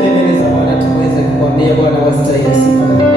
twende mbele za Bwana tuweze kumwambia Bwana wastahili sifa.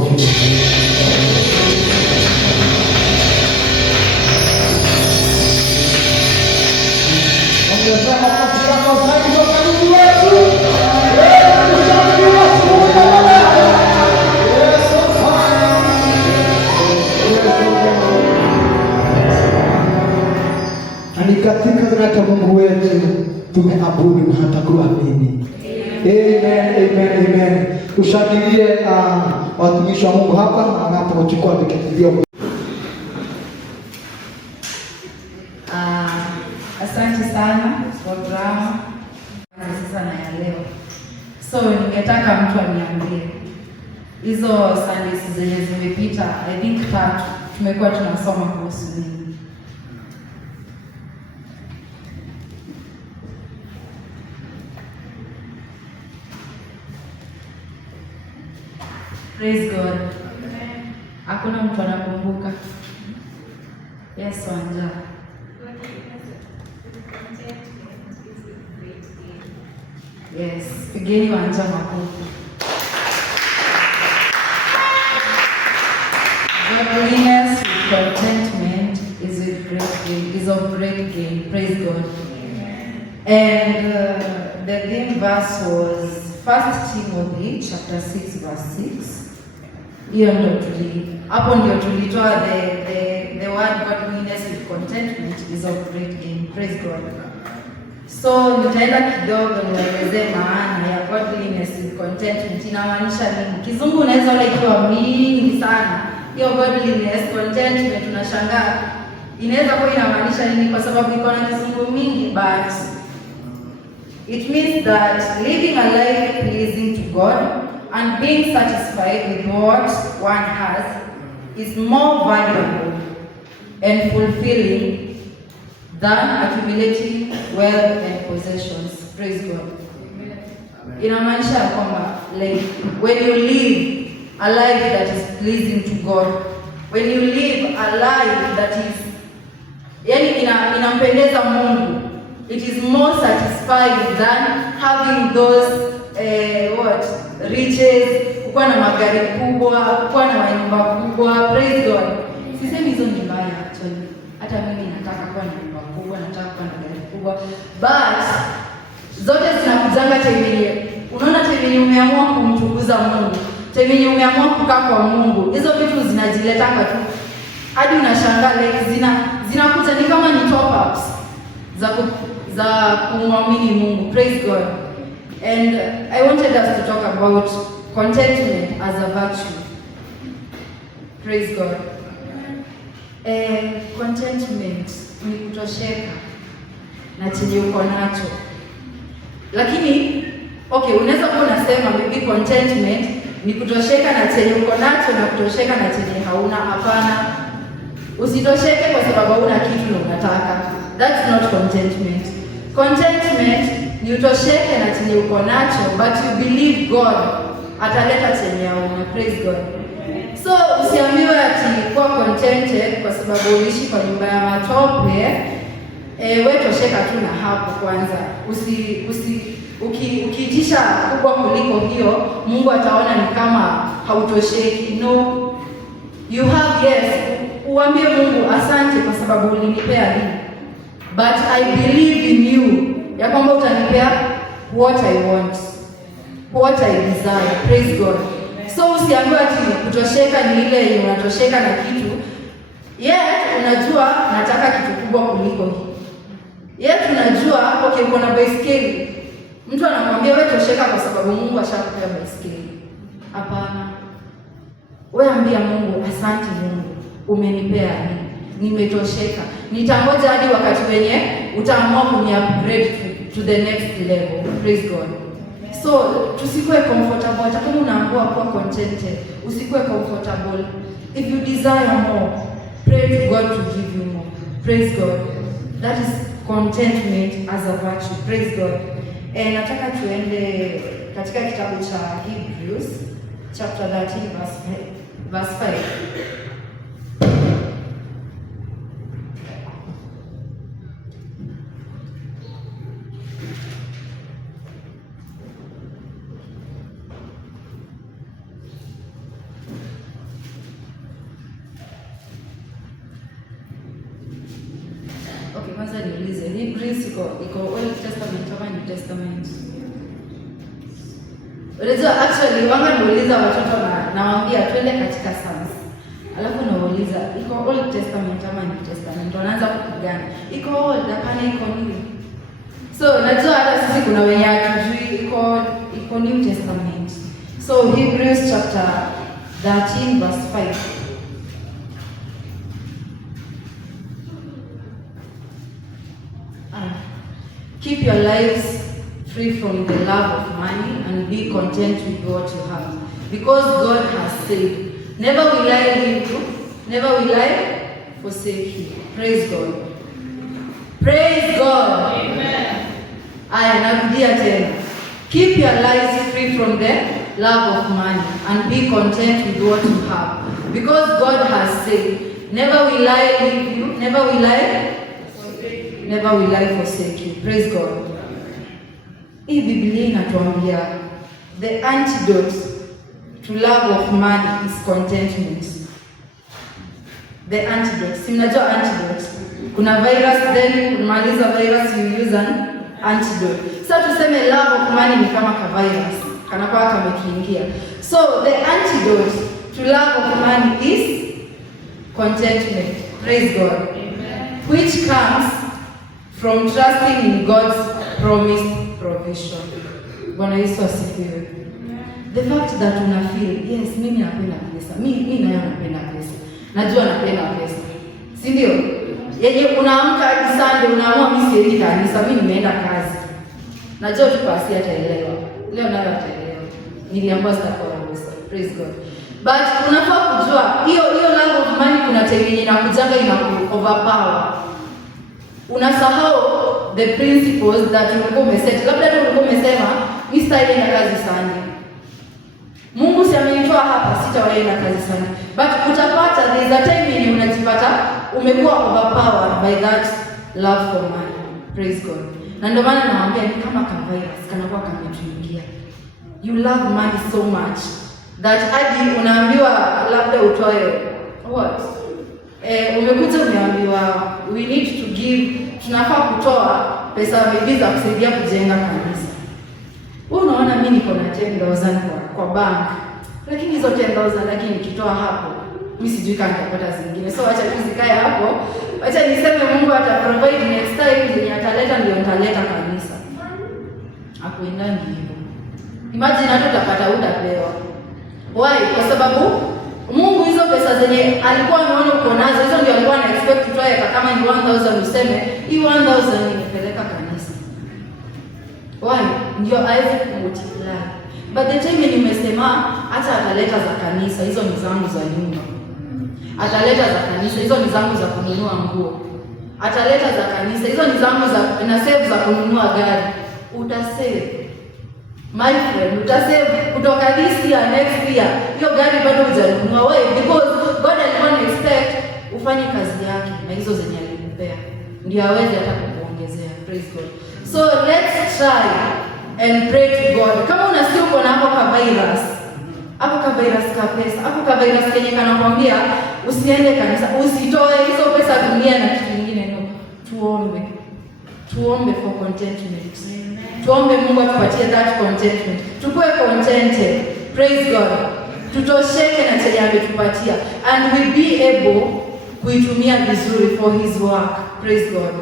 makofi. Ni katika jina la Mungu wetu tumeabudu na hata kuamini. Amen, amen, amen. Tushangilie watumishi wa Mungu hapa wanapochukua vikilio. Asante sana kwa drama sana ya leo. So ningetaka mtu aniambie hizo Sundays zenye zimepita, I think 3 tumekuwa tunasoma kuhusu nini? Praise God. Hakuna mtu anakumbuka? Yes, Wanja. Yes, pigeni Wanja makofi. Godliness with contentment is of great gain. Praise God. And the theme verse was 1 Timothy chapter 6 verse 6. Hiyo ndio tulitoa the word godliness with contentment is of great gain. Praise God. So nitaenda kidogo nielezee maana ya godliness with contentment inamaanisha nini. Kizungu unaweza ona ikiwa mingi sana. Hiyo godliness, contentment tunashangaa inaweza kuwa inamaanisha nini kwa sababu iko na kizungu mingi, but it means that living a life pleasing to God and being satisfied with what one has is more valuable and fulfilling than accumulating wealth and possessions. Praise God. Inamaanisha kwamba like when you live a life that is pleasing to God, when you live a life that is inampendeza Mungu, it is more satisfying than having those riches, kuwa na magari kubwa, kuwa na manyumba kubwa. Praise God. Sisemi hizo ni mbaya actually. Hata mimi nataka kuwa na nyumba kubwa, nataka kuwa na gari kubwa. But zote zinakujanga time. Unaona time umeamua kumtukuza Mungu, time umeamua kukaa kwa Mungu. Hizo vitu zinajiletanga tu. Hadi unashangaa like zinakuja ni kama ni top ups za kumwamini Mungu. Praise God. And I wanted us to talk about contentment as a virtue. Praise God. Contentment ni kutosheka na chenye uko nacho. Lakini okay, unaweza kuwa unasema maybe contentment ni kutosheka na chenye uko nacho na kutosheka na chenye hauna. Hapana. Usitosheke kwa sababu hauna kitu na unataka. That's not contentment. Contentment ni utosheke na chenye uko nacho, but you believe God ataleta chenye hauna. Praise God. So usiambiwe ati kuwa contented kwa sababu uishi kwa nyumba ya matope. Wewe tosheka tu na hapo kwanza. Ukiitisha kubwa kuliko hiyo, Mungu ataona ni kama hautosheki. No. You have, yes, uambie Mungu asante kwa sababu ulinipea hii. But I believe in you. Ya kwamba utanipea what I want, what I desire. Praise God. So usiambiwe ati kutosheka ni ile unatosheka na kitu. Unajua nataka kitu kubwa kuliko hii. Tunajua okay, uko na baiskeli. Mtu anakuambia wewe tosheka kwa sababu Mungu ashakupea baiskeli. Hapana. Wewe ambia Mungu asante Mungu, umenipea hii. Nimetosheka. Nitangoja hadi wakati wenye utaamua kuni-upgrade to the next level. Praise God. So, tusikuwe comfortable. Hata kama unaambiwa kuwa contented, usikuwe comfortable. If you desire more, pray to God to give you more. Praise God. That is contentment as a virtue. Praise God. Nataka tuende katika kitabu cha Hebrews chapter 13 verse 5. kwanza niulize, Hebrews iko Old Testament ama New Testament? Unajua actually wanga nauliza watoto nawaambia twende katika Psalms. Alafu nauliza iko Old Testament ama New Testament? Wanaanza kupigana. Iko old, hapana iko new. So najua hata sisi kuna wenye hatujui iko New Testament. So Hebrews chapter 13 verse 5. Keep your lives free from the love of money and be content with what you have. Because God has said, never will I leave you, never will I forsake you. Praise God. Praise God. Amen. Aya, narudia tena. Keep your lives free from the love of money and be content with what you have. Because God has said, never will I leave you, never will I forsake you. Praise God. Hii Biblia inatuambia the antidote to love of money is contentment. The antidote. Si mnajua antidote? Kuna virus, then kumaliza virus you use an antidote. Sasa tuseme love of money ni kama ka virus. Kanakuwa kametuingia. So the antidote to love of money is contentment. Praise God. Amen. Which comes from trusting in God's promised provision. Bwana Yesu asifiwe. The fact that una feel, yes, mimi napenda pesa. Mimi nayo napenda pesa. Najua napenda pesa. Si ndio? Yenye unaamka hadi Sunday unaamua mimi siendi kanisa, mimi nimeenda kazi. Najua tu pasi ataelewa. Leo nayo ataelewa. Niliambiwa sitakuwa ruhusa. Praise God. But unafaa kujua hiyo love of money kuna time yenye inakujanga overpower. Unasahau the principles that ulikuwa umeset. Labda tu ulikuwa umesema mimi sitaenda kazi sana. Mungu si amenitoa hapa, sitaenda kazi sana. But utapata there is a time yenye unajipata umekuwa overpowered by that love for money. Praise God. Na ndio maana nawaambia ni kama virus kanakuwa kametuingia. You love money so much that hadi unaambiwa labda utoe what? Umekuja umeambiwa we need to give, tunafaa kutoa pesa maybe za kusaidia kujenga kanisa. Wewe unaona mimi niko na 10,000 kwa bank. Lakini hizo 10,000 lakini nikitoa hapo, mimi sijui kama nitapata zingine. So acha tuzikae hapo. Acha niseme Mungu ataprovide next time zenye ataleta ndio nitaleta kanisa. Hakuendani hivyo. Imagine hata utapata utapewa. Why? Kwa sababu Mungu hizo pesa zenye alikuwa ameona uko nazo, hizo ndio alikuwa ana expect utoe kama ni 1,000 useme, hii 1,000 nimepeleka kanisa. Why? Ndio aweze kumultiply. But the time nimesema hata ataleta za kanisa, hizo ni zangu za nyumba. Ataleta za kanisa, hizo ni zangu za kununua nguo. Ataleta za kanisa, hizo ni zangu na save za kununua gari. Utasave. My friend, utasave kutoka this year, next year. Hiyo gari bado hujanunua. Why? Because God alikuwa expect ufanye kazi yake na hizo zenye alikupea. Ndio aweze hata kukuongezea. Praise God. So let's try and pray to God. Kama unasikia uko na hapo ka virus ka pesa, hapo ka virus kenye kanakwambia usiende kanisa, usitoe hizo pesa dunia na kitu kingine, no. Tuombe for contentment. Tuombe Mungu atupatie that contentment. Tukue contented. Praise God. Tutosheke na chenye ametupatia and we be able kuitumia vizuri for his work. Praise God.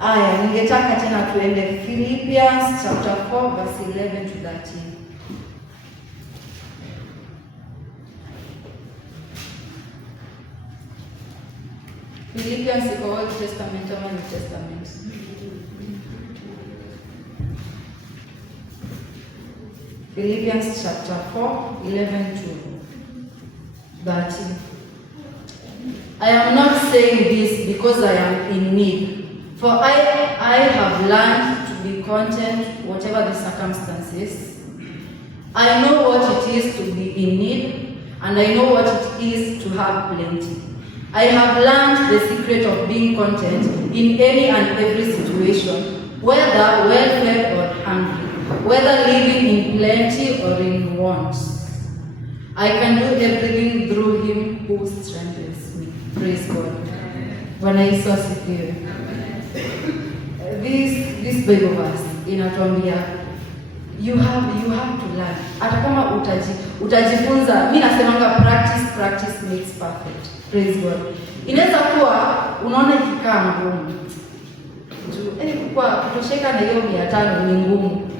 Aya, ningetaka tena tuende Philippians chapter 4 verse 11 to 13. Philippians iko Old Testament ama New Testament? Philippians chapter 4, 11 to 13. I am not saying this because I am in need, for I have learned to be content whatever the circumstances. I know what it is to be in need, and I know what it is to have plenty. I have learned the secret of being content in any and every situation, whether well-fed or hungry, whether living in plenty or in want. I can do everything through him who strengthens me. Praise God. Bwana Yesu asifiwe. this Bible verse inatuambia you have to learn. Hata kama utajifunza, mimi nasemanga practice makes perfect. Praise God. Inaweza kuwa unaona ikikaa ngumu. Kwa kutosheka na hiyo 500 ni ngumu.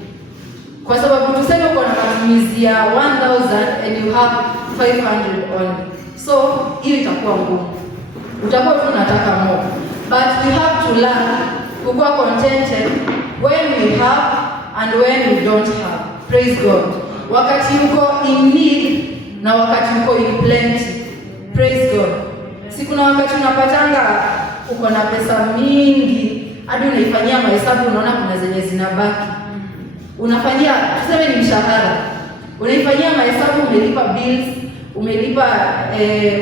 Kwa sababu tuseme uko na matumizi ya 1000 and you have 500 only. So hiyo itakuwa ngumu. Utakuwa tu unataka more. But we have to learn kuwa contented when we have and when we don't have. Praise God. Wakati uko in need na wakati uko in plenty. Praise God. Si kuna wakati unapatanga uko na pesa mingi hadi unaifanyia mahesabu, unaona kuna zenye zinabaki. Unafanyia, tuseme ni mshahara. Unaifanyia mahesabu, umelipa bills,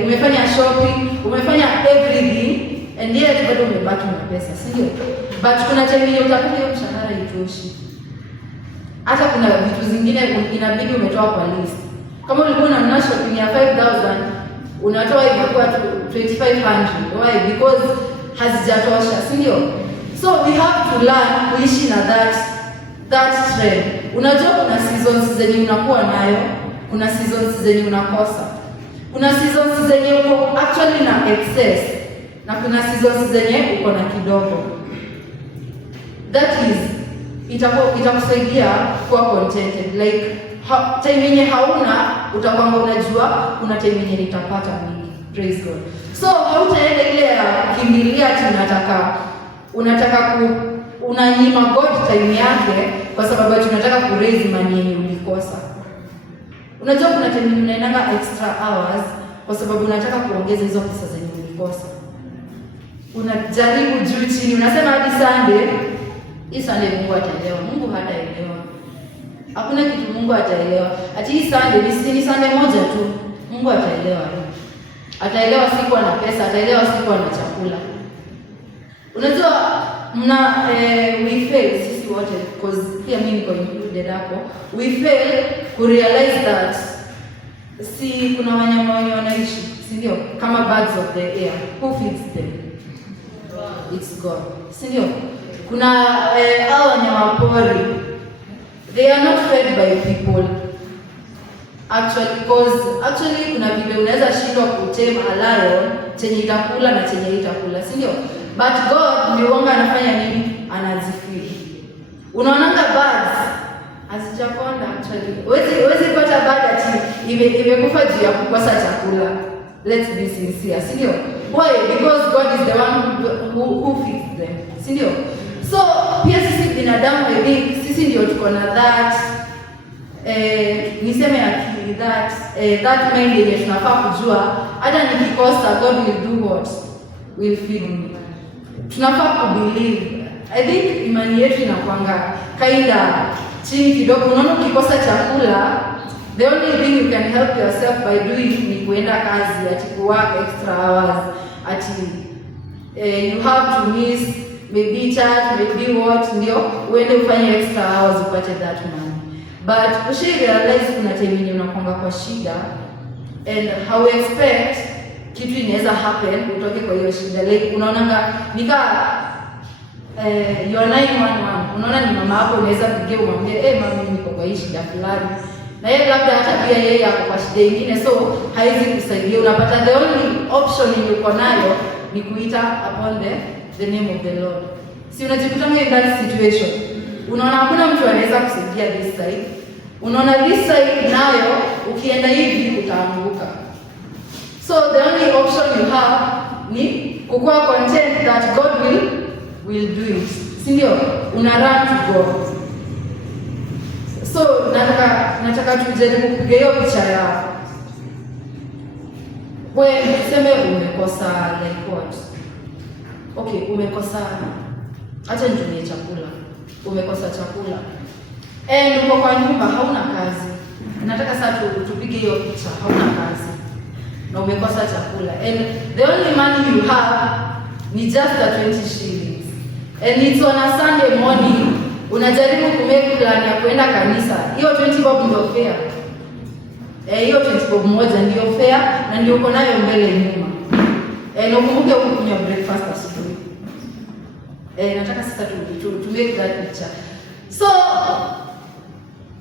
umefanya shopping, umefanya everything and yet bado umebaki na pesa, si ndio? But kuna time utapata hiyo mshahara itoshi. Hata kuna vitu zingine inabidi umetoa kwa list. Kama ulikuwa unanunua shopping ya 5000, unatoa inakuwa 2500. Why? Because hazijatosha, si ndio? So we have to learn kuishi na that trend. Unajua kuna seasons zenye unakuwa nayo, kuna seasons zenye unakosa. Kuna seasons zenye uko actually na excess na kuna seasons zenye uko na kidogo. That is itakusaidia kuwa contented. Like time yenye hauna utakuwa unajua kuna time yenye nitapata mingi. Praise God. So hautaenda ile ya kimbilia ati unanyima God time yake kwa sababu tunataka ku raise money yenye ulikosa. Unajua kuna time unaendanga extra hours kwa sababu unataka kuongeza hizo pesa zenye ulikosa. Unajaribu juu chini, unasema hadi Sunday, hii Sunday Mungu ataelewa. Mungu hataelewa. Hakuna kitu Mungu ataelewa. Ati hii Sunday ni Sunday moja tu. Mungu ataelewa. Ataelewa sikuwa na pesa, ataelewa sikuwa na chakula. Unajua we fail sisi wote because pia mimi niko included hapo. We fail to realize that si kuna wanyama wenye wanaishi, si ndio? Kama birds of the air. Who feeds them? It's God. Si ndio? Kuna hao wanyama pori. They are not fed by people. Actually kuna vile unaweza shindwa kutema a lion chenye itakula na chenye itakula, si ndio? But God ndiye anafanya nini? Anazifeed. Unaonanga birds hazijakonda actually. Wezi pata bird ati imekufa juu ya kukosa chakula. Let's be sincere, si ndio? Why? Because God is the one who feeds them, si ndio? So pia sisi binadamu sisi ndio tuko na that niseme akili that mind yenye tunafaa kujua hata nikikosa God will do what? Will feed me. Tunafaa kubelieve. I think imani yetu inakuanga kaida chini kidogo. Unaona ukikosa chakula, the only thing you can help yourself by doing ni kuenda kazi, ati work extra hours, ati you have to miss maybe church, maybe what, ndio uende ufanye extra hours upate that money. But ushi realize kuna time yenye unakwanga kwa shida and how we expect kitu inaweza happen utoke kwa hiyo shida. Like unaonanga you are 911, unaona ni mama yako, unaweza pigia umwambie mami niko kwa hii shida fulani, na yeye labda hata pia yeye ako kwa shida nyingine, so haizi kusaidia. Unapata the only option uko nayo ni kuita upon the name of the Lord. Si unajikuta in that situation, unaona hakuna mtu anaweza kusaidia this side, unaona this side nayo ukienda hivi utaanguka. So the only option you have ni kukuwa content that God will do it. Si ndio? Una run to God. So nataka tujaribu kupiga hiyo picha ya wewe useme umekosa like what? Okay, umekosa acha nitumie chakula. Umekosa chakula. Uko kwa nyumba hauna kazi. Nataka sasa tupige hiyo picha, hauna kazi. Na umekosa chakula. And the only money you have ni just the 20 shillings. And it's on a Sunday morning. Unajaribu kumake plan ya kwenda kanisa. Hiyo 20 bob ndio fare. Hiyo 20 bob moja ndio fare na ndio uko nayo mbele nyuma. Na ukumbuke ukunywa breakfast asubuhi. Nataka sasa to make that picture. So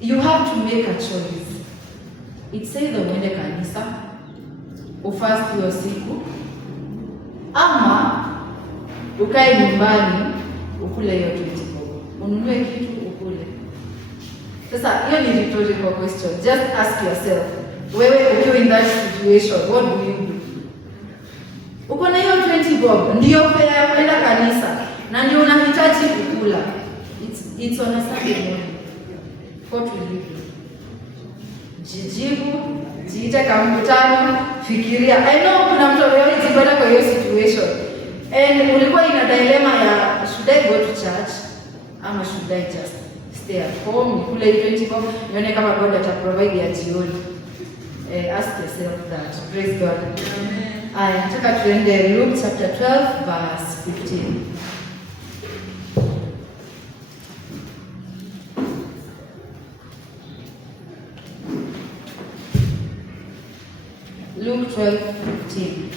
you have to make a choice. It's either uende kanisa ufast hiyo siku ama ukae nyumbani ukule hiyo 20 bob, ununue kitu ukule. Sasa hiyo ni rhetorical question. Just ask yourself, wewe ukiwa in that situation, what do you do? Uko na hiyo 20 bob, ndio fare ya kwenda kanisa na ndio unahitaji kukula. It's on a Sunday morning. What will you do? Jijibu, jiite kama mkutano, fikiria. I know kuna mtu aliyejipata kwa hiyo situation. And ulikuwa ina dilemma ya should I go to church ama should I just stay at home nikule 20 bob nione kama God ataprovide ya jioni. Ask yourself that. Praise God. Amen. Nataka tuende Luke chapter 12 verse 15. Luke 12:15.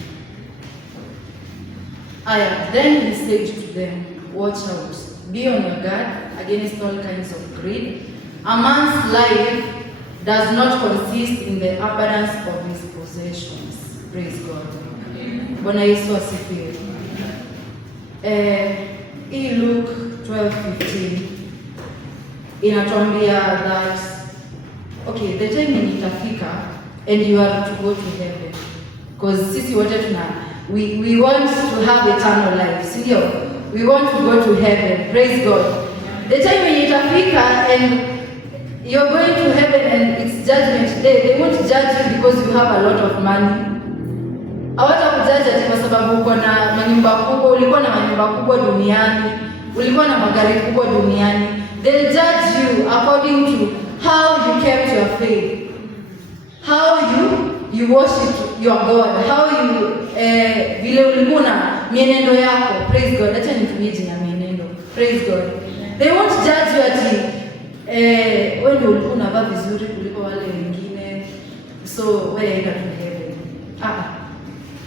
Then he said to them, watch out, be on your guard against all kinds of greed. A man's life does not consist in the abundance of his possessions. Praise God. Bwana Yesu asifiwe. Hii Luke 12:15 inatuambia that okay, the time itafika and you are to go to heaven, because sisi wote we want to have eternal life. See, we want to go to heaven. Praise God. The time when itafika and you're going to heaven and it's judgment day, they won't judge you because you have a lot of money. Hawatakujaji ati kwa sababu uko na manyumba kubwa, ulikuwa na manyumba kubwa duniani, ulikuwa na magari kubwa duniani. They'll judge you according to how you kept your faith, how you worship your God, how you vile ulimuna mienendo yako. Praise God. Acha nitumie jina mienendo. Praise God. They won't judge you ati wewe ndio ulikuwa unavaa vizuri kuliko wale wengine, so wewe enda to heaven.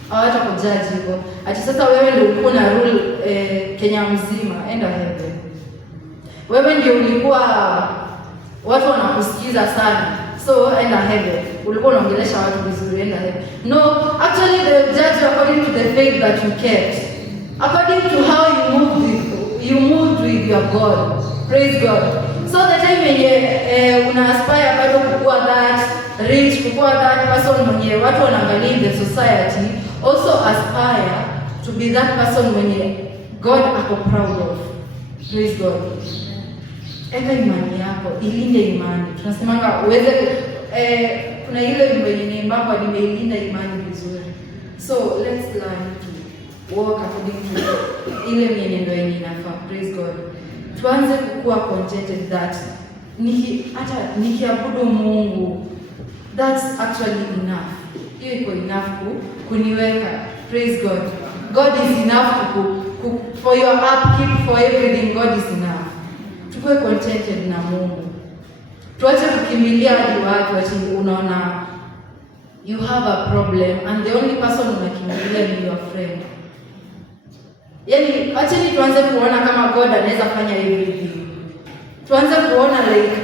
Hawatakujaji hivyo. Ati sasa wewe ndio ulikuwa na rule Kenya mzima, enda heaven. Wewe ndio ulikuwa watu wanakusikiza sana, so enda heaven. Ulikuwa unaongelesha watu vizuri, enda heaven. No, actually they judge you according to the faith that you kept, according to how you moved with your God. Praise God. So the time when una aspire bado kukua that rich, kukua that person mwenye watu wanaangalia in the society, also aspire to be that person mwenye God ako proud of. Praise God. Eka imani yako, ilinde imani. Tunasemanga uweze kuna ile yenye nimbamba nimeilinda imani vizuri. So let's learn to walk according to ile mienendo yenye inafaa. Praise God. Tuanze kukua contented that hata nikiabudu Mungu, that's actually enough. Hiyo iko enough kuniweka. Praise God. God is enough for your upkeep, for everything. God is enough. Tukue contented na Mungu. Tuache kukimbilia hadi watu ati unaona you have a problem and the only person unakimbilia ni your friend. Yaani acha ni tuanze kuona kama God anaweza fanya everything. Tuanze kuona like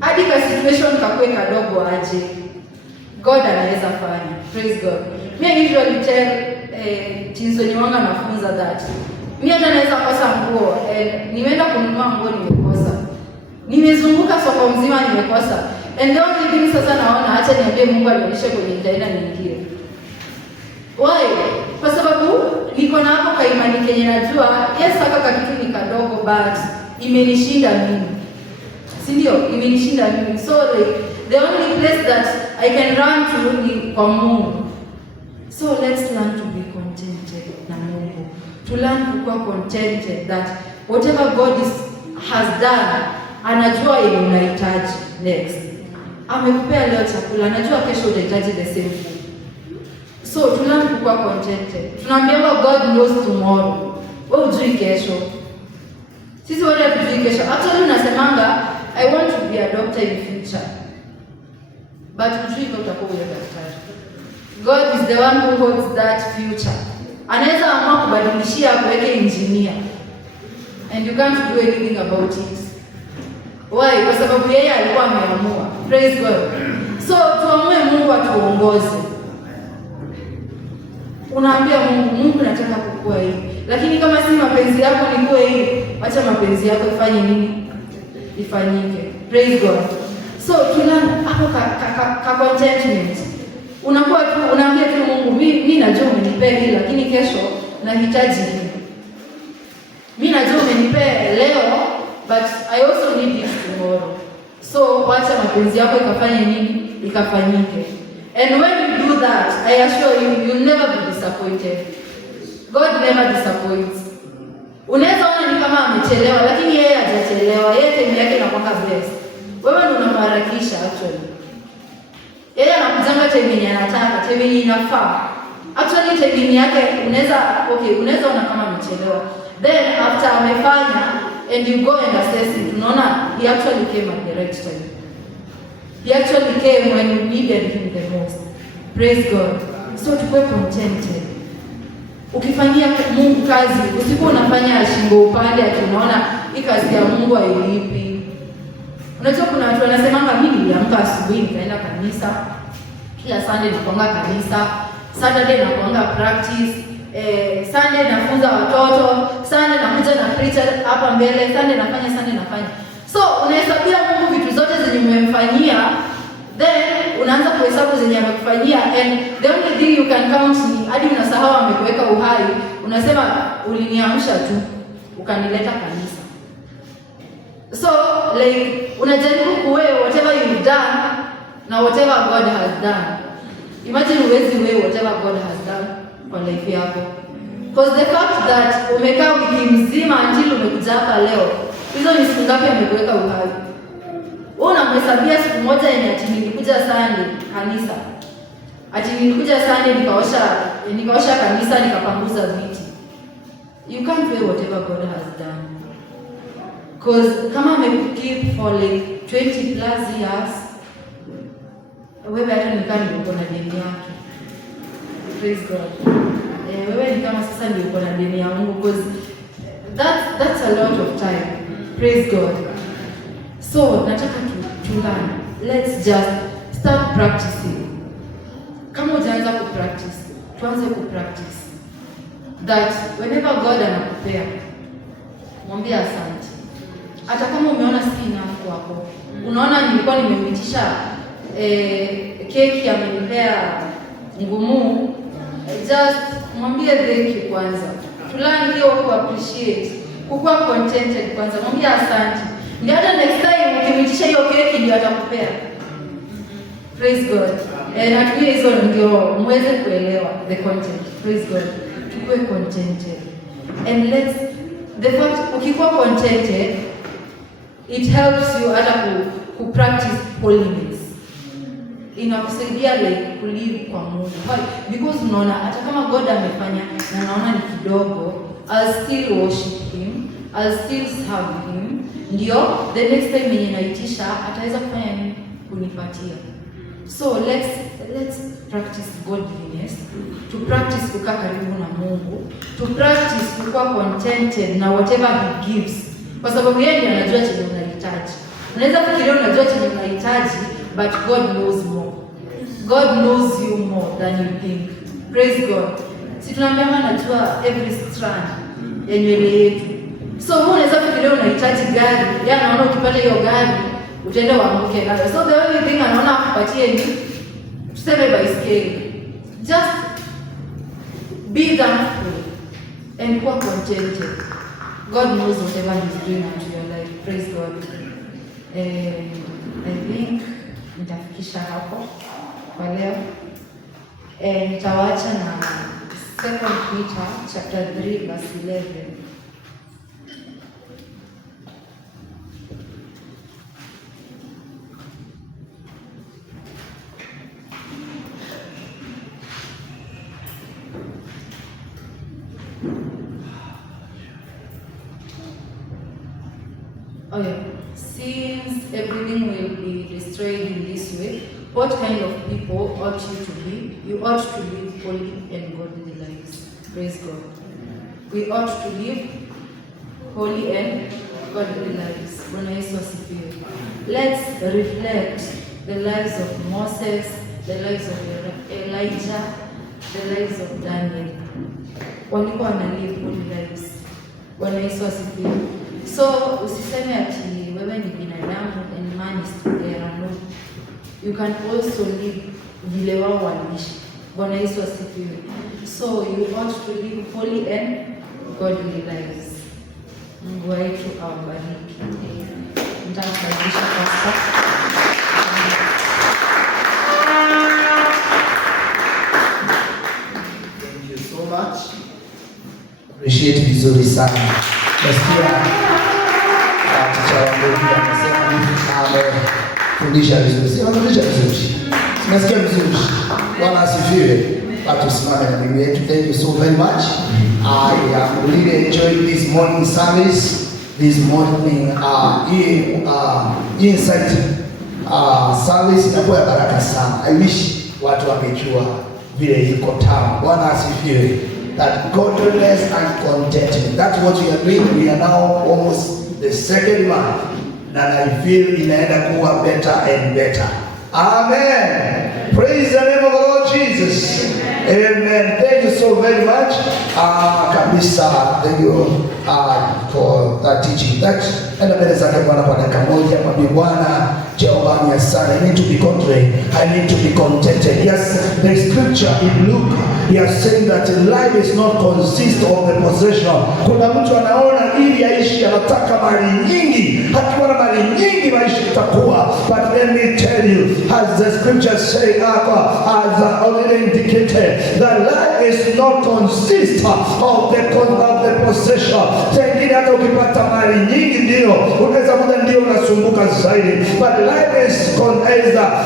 hadi ka situation kakue kadogo aje, God anaweza fanya. Praise God. Me usually tell Tinzo niwanga nafunza that mimi hata naweza kosa nguo, nimeenda kununua nguo nimekosa. Nimezunguka soko mzima nimekosa. And the only thing sasa naona acha niambie Mungu anionyeshe kwenye nitaenda niingie. Why? Kwa sababu niko na hapo kaimani kenye najua, yes kaka kitu ni kadogo but imenishinda mimi. Si ndio? Imenishinda mimi. So like the only place that I can run to ni kwa Mungu. So let's learn to be contented na Mungu. To learn to be contented that whatever God has done, anajua yenye unahitaji next. Amekupea leo chakula, anajua kesho utahitaji the same food. So to learn to be contented. Tunaambiwa God knows tomorrow. Wewe hujui kesho. Sisi wote hatujui kesho. Actually unasemanga I want to be a doctor in future. But hujui kama utakuwa daktari. God is the one who holds that future. Anaweza amua kubadilishia kuweke engineer. and you can't do anything about it. Why? Kwa sababu yeye alikuwa ameamua. Praise God. So tuamue Mungu atuongoze. Unaambia Mungu nataka kukua hivi. Lakini kama si mapenzi yako ni kuwe hivi, acha mapenzi yako ifanye nini? Ifanyike. Praise God. So kila hapo ka contentment. Unakuwa tu unaambia tu Mungu, mimi najua umenipea hili lakini kesho nahitaji hili. Mimi najua umenipea leo but I also need it tomorrow. So wacha mapenzi yako ikafanye nini? Ikafanyike. And when you do that, I assure you, you'll never be disappointed. God never disappoints. Unaweza ona ni kama amechelewa, lakini yeye hajachelewa. Yeye time yake inakuwa best. Wewe ndio unamharakisha actually. Yeye anakujanga time yenye anataka, time yenye inafaa. Actually time yake unaweza ona kama amechelewa. Then after amefanya and you go and assess it, unaona he actually came at the right time. He actually came when you needed him the most. Praise God. So tukue contented. Ukifanyia Mungu kazi, usikuwa unafanya shingo upande ati unaona hii kazi ya Mungu hailipi. Unajua kuna watu wanasemanga mimi niliamka asubuhi nikaenda kanisa. Kila Sunday nakuanga kanisa, Saturday nakuanga practice, Sunday nafunza watoto, Sunday nakuja na preacher hapa mbele, Sunday nafanya. So unahesabia Mungu vitu zote zenye umemfanyia, then unaanza kuhesabu zenye amekufanyia, and the only thing you can count ni hadi unasahau amekuweka uhai, unasema uliniamsha tu ukanileta kanisa. So like unajaribu kuwe whatever you've done na whatever God has done. Imagine uwezi wewe whatever God has done kwa life yako. Because the fact that umekaa wiki mzima until umekuja hapa leo, hizo ni siku ngapi amekuweka uhai? Wewe unamhesabia siku moja yenye ati nilikuja Sunday kanisa. Ati nilikuja Sunday nikaosha kanisa nikapanguza viti. You can't weigh whatever God has done. Because kama amekukeep for like 20 plus years, wewe hata nikaa ndio uko na deni yake. Praise God. Wewe ni kama sasa ndio uko na deni ya Mungu, because that's a lot of time. Praise God. So nataka tuungane. Let's just start practicing. Kama hujaanza kupractice, tuanze kupractice. That whenever God anakupea, mwambie asante. Hata kama umeona si enough kwako. Unaona nilikuwa nimemitisha keki amenipea ngumu, just mwambie thank you kwanza. Tulani hiyo ku appreciate, kukuwa contented kwanza. Mwambie asante. Ndio hata next time ukimitisha hiyo keki ndio atakupea. Praise God. Natumia hizo ndio muweze kuelewa the content. Praise God. Tukue contented. And the fact ukikuwa contented, it helps you hata ku practice holiness. Inakusaidia like kulive kwa Mungu. Why? Because unaona hata kama God amefanya na naona ni kidogo, I'll still worship him, I'll still serve him. Ndio the next time yenye naitisha ataweza kufanya nini? Kunipatia. So let's practice godliness, to practice kukaa karibu na Mungu, to practice kuwa contented na whatever he gives. Kwa sababu yeye ndiye anajua chenye unahitaji. Unaweza fikiria unajua chenye unahitaji, but God knows more. God knows you more than you think. Praise God. Si tunaambia anajua every strand ya nywele yetu. So wewe unaweza fikiria unahitaji gari, yeye anaona ukipata hiyo gari utaenda uanguke nayo. So the only thing anaona akupatie ni tuseme baiskeli. Just be thankful and be contented. God knows whatever he's doing into your life. Praise God. I think nitafikisha hapo kwa leo. Nitawaacha na 2 Peter chapter 3 verse 11. Okay, since everything will be destroyed in this way, what kind of people ought you to be? You ought to live holy and godly lives. Praise God. We ought to live holy and godly lives. Bwana Yesu asifiwe. Let's reflect the lives of Moses, the lives of Elijah, the lives of Daniel. Walikuwa wana live holy lives. Bwana Yesu asifiwe. So usiseme ati wewe ni binadamu and man is there. No. You can also live vile wao waliishi. Bwana Yesu asifiwe. So you ought to live holy and godly lives. Mungu wetu awabariki. Nitakaribisha pastor. Thank you so much. Appreciate vizuri sana. Nasikia teacher wangu anasema fundisha vizuri. Si anafundisha vizuri. Nasikia vizuri. Bwana asifiwe. Watu simame na mimi yetu. Thank you so very much. I am really enjoying this morning service. This morning insight service inakuwa ya baraka sana. I wish watu wangejua vile iko tamu. Bwana asifiwe. That godliness and contentment. That's what we are doing. We are now almost the second month. And I feel inaenda kuwa better and better. Amen. Praise the name of the Lord Jesus. Amen. Thank you so very much. Kabisa. Thank you for that teaching. Enda mbele zake Bwana kwa dakika moja. Mwambie Bwana, Jehova ni asante. I need to be content. I need to be contented. Yes, the scripture in Luke, he is saying that life is not consist of the possession. Kuna mtu anaona ili aishi anataka mali nyingi. Hatuona mali nyingi maisha itakuwa. But let me tell you, as the scripture say, as already indicated, that life is not consist of the possession. Tengine hata ukipata mali nyingi ndio unaweza muda ndio unasumbuka zaidi. But life is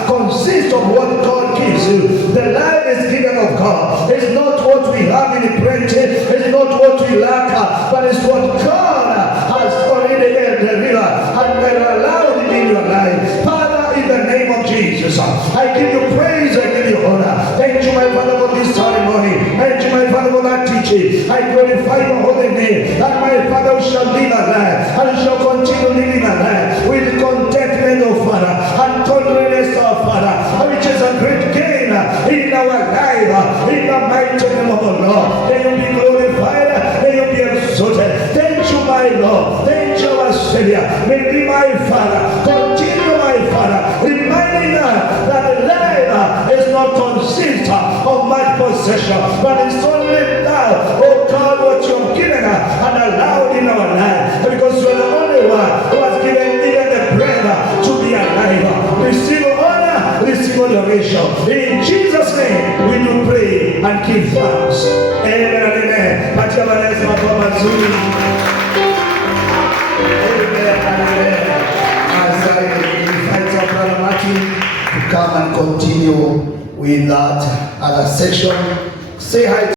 consist of what God gives you. The life is given of God. It's not what we have in plenty. It's not what we lack, but it's what God has already delivered and allowed in your life. Father, in the name of Jesus, I give you praise, I give you honor. Thank you, my Father, for this ceremony. Thank you, my Father, for that teaching. I glorify your holy name. And my Father shall live a life, and shall continue living a life with contentment, O Father, and godliness, O Father, which is a great gain in our life. In the mighty name of the Lord, may you be glorified, may you be exalted. Thank you, my Lord. Thank you, our Savior. May be my Father. Continue, my Father, reminding us that life is not consist of much possession, but it's only that, oh God, what you have given us and allowed in our life. Because you are the only one who has given even the breath to be alive. Receive honor, receive adoration. In Jesus' name, we do pray and give thanks. Amen and amen. Patia Vanessa mapoma nzuri. Amen and amen. As I invite our brother Martin to come and continue with that other section. Say hi to